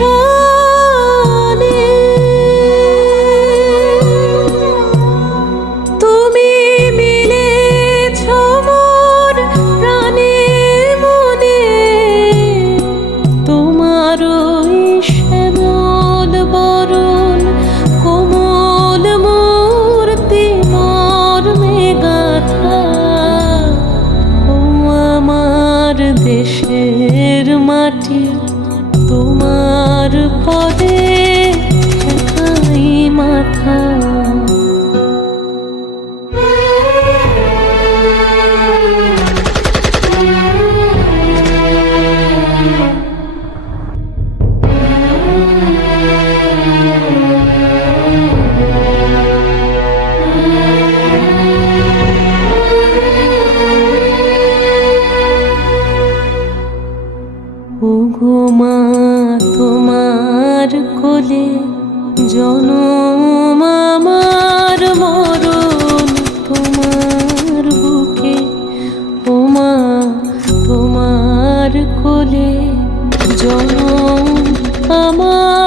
দেহের তুমি মিলেছ মোর মনে, তোমার ওই শ্যামল বরণ, কোমল মূর্তি ও আমার দেশের মাটি। ওগো মা তোমার কোলে, জনম আমার মরণ তোমার বুকে। ও মা, তোমার কোলে, জনম আমার